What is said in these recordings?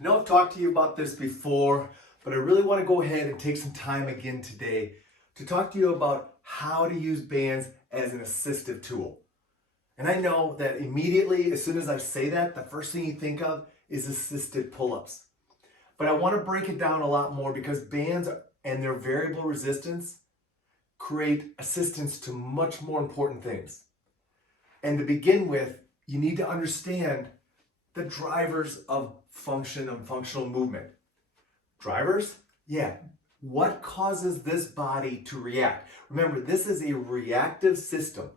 I know I've talked to you about this before, but I really want to go ahead and take some time again today to talk to you about how to use bands as an assistive tool. And I know that immediately, as soon as I say that, the first thing you think of is assisted pull-ups. But I want to break it down a lot more because bands and their variable resistance create assistance to much more important things. And to begin with, you need to understand the drivers of function and functional movement. Drivers? Yeah. What causes this body to react? Remember, this is a reactive system.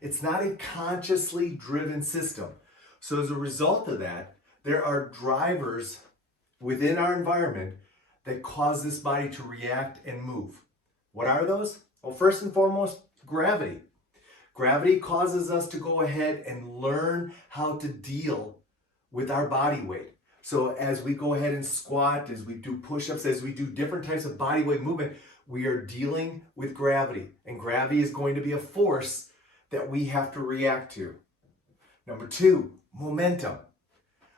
It's not a consciously driven system. So as a result of that, there are drivers within our environment that cause this body to react and move. What are those? Well, first and foremost, gravity. Gravity causes us to go ahead and learn how to deal with our body weight. So as we go ahead and squat, as we do push-ups, as we do different types of body weight movement, we are dealing with gravity. And gravity is going to be a force that we have to react to. Number two, momentum.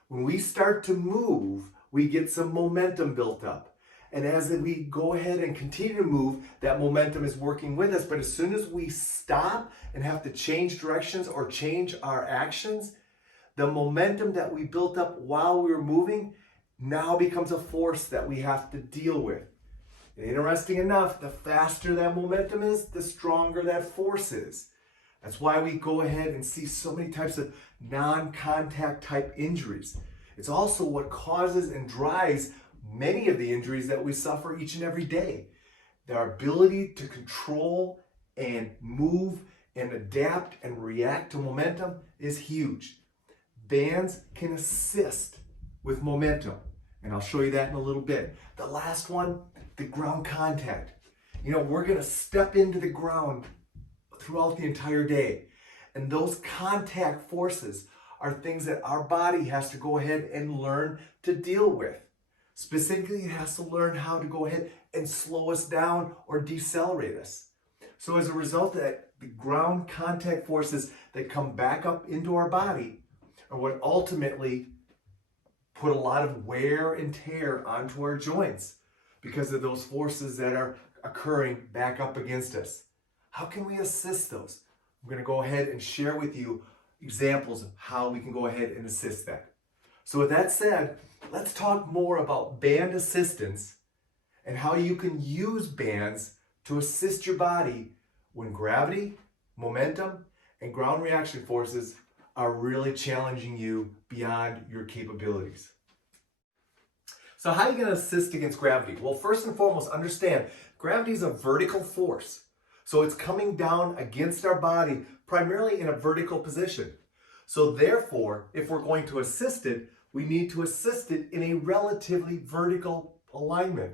When we start to move, we get some momentum built up. And as we go ahead and continue to move, that momentum is working with us. But as soon as we stop and have to change directions or change our actions, the momentum that we built up while we were moving now becomes a force that we have to deal with. And interesting enough, the faster that momentum is, the stronger that force is. That's why we go ahead and see so many types of non-contact type injuries. It's also what causes and drives many of the injuries that we suffer each and every day. Our ability to control and move and adapt and react to momentum is huge. Bands can assist with momentum, and I'll show you that in a little bit. The last one, the ground contact. You know, we're going to step into the ground throughout the entire day, and those contact forces are things that our body has to go ahead and learn to deal with. Specifically, it has to learn how to go ahead and slow us down or decelerate us. So as a result of that, the ground contact forces that come back up into our body are what ultimately put a lot of wear and tear onto our joints because of those forces that are occurring back up against us. How can we assist those? I'm going to go ahead and share with you examples of how we can go ahead and assist that. So with that said, let's talk more about band assistance and how you can use bands to assist your body when gravity, momentum, and ground reaction forces are really challenging you beyond your capabilities. So how are you going to assist against gravity? Well, first and foremost, understand gravity is a vertical force. So it's coming down against our body primarily in a vertical position. So therefore, if we're going to assist it, we need to assist it in a relatively vertical alignment.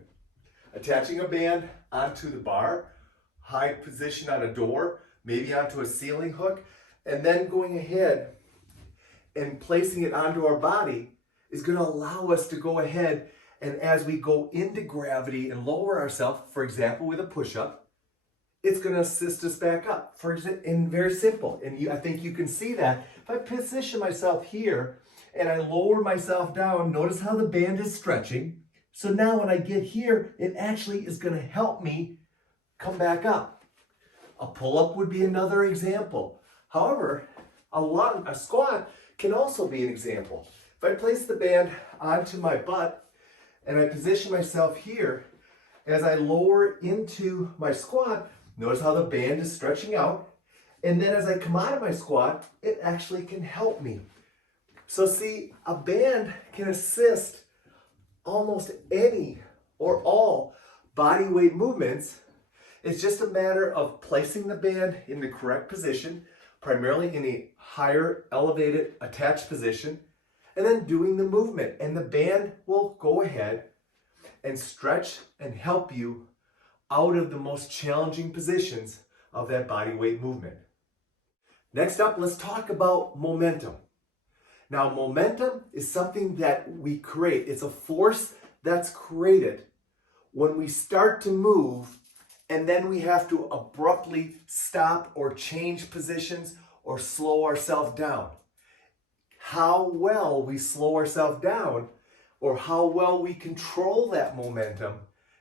Attaching a band onto the bar, high position on a door, maybe onto a ceiling hook, and then going ahead and placing it onto our body is going to allow us to go ahead and as we go into gravity and lower ourselves, for example, with a push-up, it's going to assist us back up. For example, and very simple. And I think you can see that. If I position myself here and I lower myself down, notice how the band is stretching. So now when I get here, it actually is going to help me come back up. A pull-up would be another example. However, a squat can also be an example. If I place the band onto my butt and I position myself here, as I lower into my squat, notice how the band is stretching out. And then as I come out of my squat, it actually can help me. So see, a band can assist almost any or all body weight movements. It's just a matter of placing the band in the correct position, primarily in a higher elevated attached position, and then doing the movement. And the band will go ahead and stretch and help you out of the most challenging positions of that body weight movement. Next up, let's talk about momentum. Now, momentum is something that we create. It's a force that's created when we start to move and then we have to abruptly stop or change positions or slow ourselves down. How well we slow ourselves down or how well we control that momentum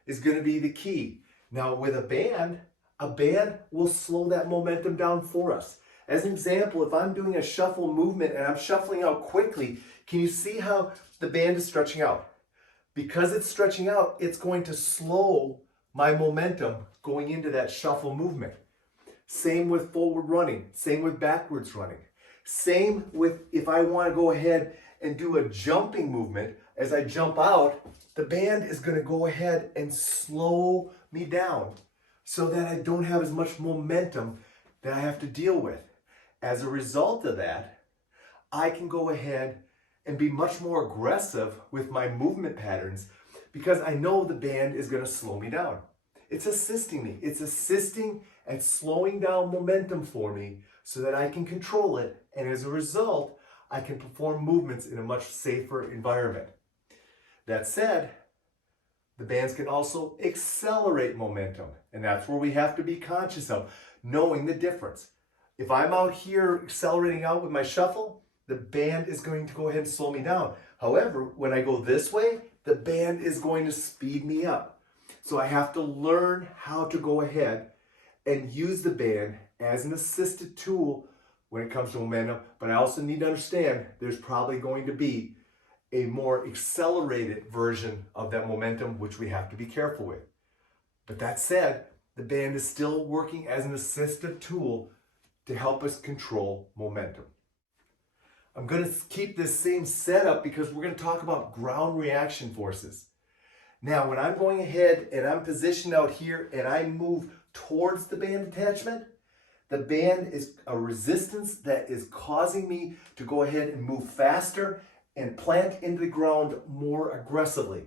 is going to be the key. Now with a band will slow that momentum down for us. As an example, if I'm doing a shuffle movement and I'm shuffling out quickly, can you see how the band is stretching out? Because it's stretching out, it's going to slow my momentum going into that shuffle movement. Same with forward running, same with backwards running. Same with if I want to go ahead and do a jumping movement, as I jump out, the band is going to go ahead and slow me down so that I don't have as much momentum that I have to deal with. As a result of that, I can go ahead and be much more aggressive with my movement patterns because I know the band is going to slow me down. It's assisting me. It's assisting at slowing down momentum for me so that I can control it, and as a result, I can perform movements in a much safer environment. That said, the bands can also accelerate momentum, and that's where we have to be conscious of knowing the difference. If I'm out here accelerating out with my shuffle, the band is going to go ahead and slow me down. However, when I go this way, the band is going to speed me up. So I have to learn how to go ahead and use the band as an assisted tool when it comes to momentum, but I also need to understand there's probably going to be a more accelerated version of that momentum, which we have to be careful with. But that said, the band is still working as an assistive tool to help us control momentum. I'm going to keep this same setup because we're going to talk about ground reaction forces. Now, when I'm going ahead and I'm positioned out here and I move towards the band attachment, the band is a resistance that is causing me to go ahead and move faster and plant into the ground more aggressively.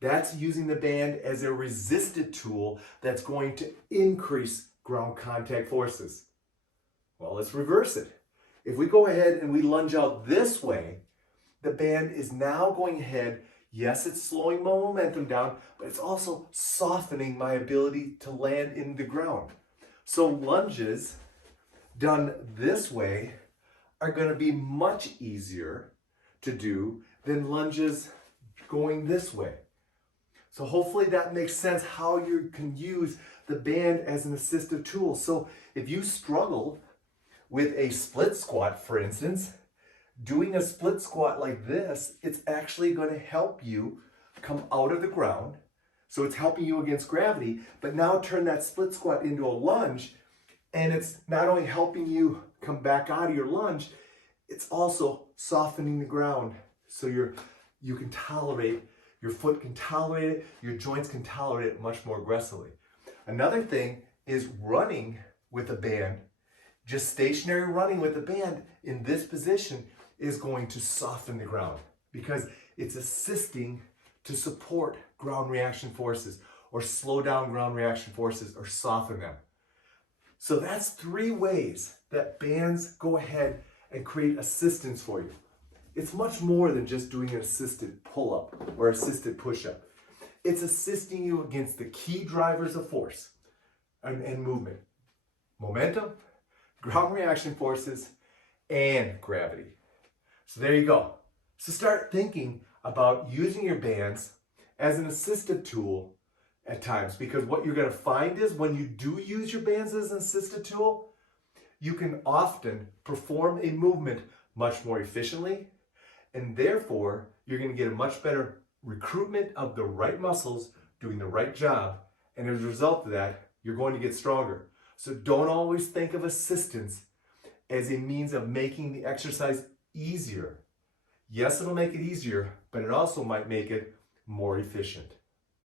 That's using the band as a resisted tool that's going to increase ground contact forces. Well, let's reverse it. If we go ahead and we lunge out this way, the band is now going ahead. Yes, it's slowing my momentum down, but it's also softening my ability to land in the ground. So lunges done this way are going to be much easier to do than lunges going this way. So hopefully that makes sense how you can use the band as an assistive tool. So if you struggle with a split squat, for instance, doing a split squat like this, it's actually going to help you come out of the ground. So it's helping you against gravity, but now turn that split squat into a lunge, and it's not only helping you come back out of your lunge, it's also softening the ground so you can tolerate, your foot can tolerate it, your joints can tolerate it much more aggressively. Another thing is running with a band. Just stationary running with the band in this position is going to soften the ground because it's assisting to support ground reaction forces or slow down ground reaction forces or soften them. So that's 3 ways that bands go ahead and create assistance for you. It's much more than just doing an assisted pull-up or assisted push-up. It's assisting you against the key drivers of force and movement. Momentum, ground reaction forces, and gravity. So there you go. So start thinking about using your bands as an assistive tool at times, because what you're going to find is when you do use your bands as an assistive tool, you can often perform a movement much more efficiently, and therefore you're going to get a much better recruitment of the right muscles doing the right job, and as a result of that, you're going to get stronger. So don't always think of assistance as a means of making the exercise easier. Yes, it'll make it easier, but it also might make it more efficient.